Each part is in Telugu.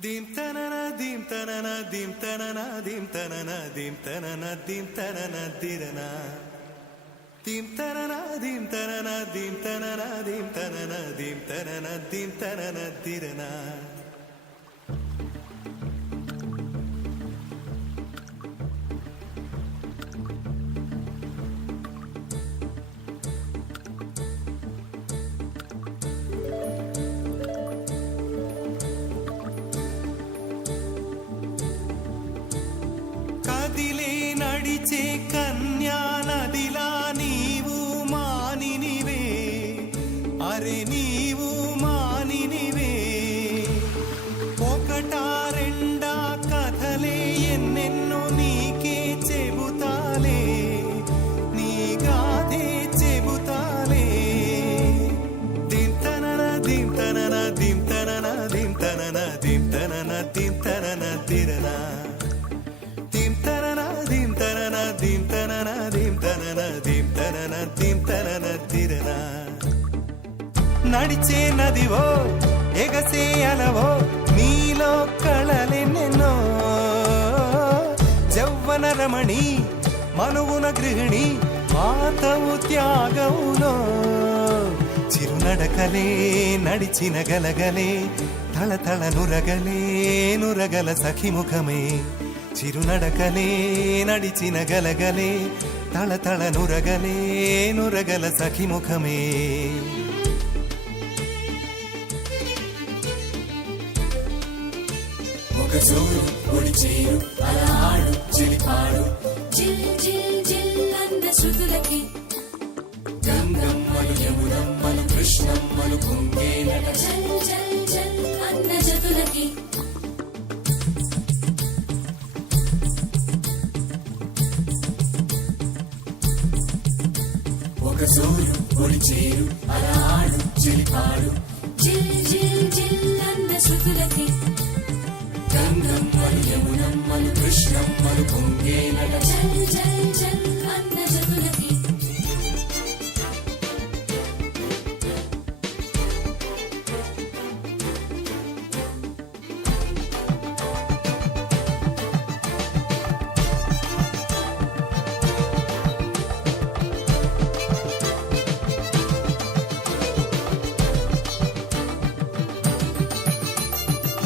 Dim tanana dim tanana dim tanana dim tanana dim tanana dim tanana dirana dim tanana dim tanana dim tanana dim tanana dim tanana dim tanana dirana కదిలే నడిచే కన్యా నదిలా నీవు మానినివే అరే నీవు మానినివే ఒకటా రెండా కథలే ఎన్నెన్నో నీకే చెబుతాలే నీ గాథే చెబుతాలే దింతనన దింతనన దింతనన దింతనన దింతనన దింతనన తిరనా dim tanana dim tanana dim tanana dim tanana dim tanana dim tanana dirana నడిచే నదివో ఎగసే అలవో నీలో కళలెన్నెన్నో జవ్వన రమణి మనువున గృహిణి మాతవు త్యాగములో చిరునడకలే నడిచిన గలగలే తళతళ నురగలే నురగల సఖిముఖమే చిరునడకలే నడిచిన గలగలే తళతళ నురగలే నురగల సఖిముఖమే ఒక జోరు ఒడి చేరు అలా ఆడు చెలిపాడు జిల్ జిల్ జిల్ అంద శృతులకి గంగమ్మలు యమునమ్మలు కృష్ణమ్మలు కుంగేనట జల్ జల్ జల్ అంద జతులకి ఒక జోరు ఒడి చేరు అలా ఆడు చెలిపాడు జిల్ జిల్ జిల్ అంద శృతులకి గంగమ్మలు యమునమ్మలు కృష్ణమ్మలు కుంగేనట జల్ జల్ జల్ అంద జతులకి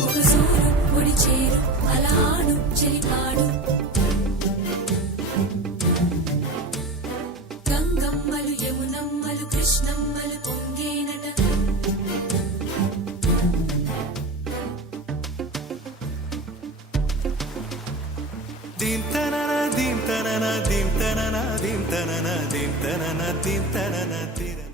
ఒక సూరు ఒడి చేరు అలా ఆడు చెలిపాడు గంగమ్మలు యమునమ్మలు కృష్ణమ్మలు పొంగేనట dim tanana dim tanana dim tanana dim tanana dim tanana dim tanana dirana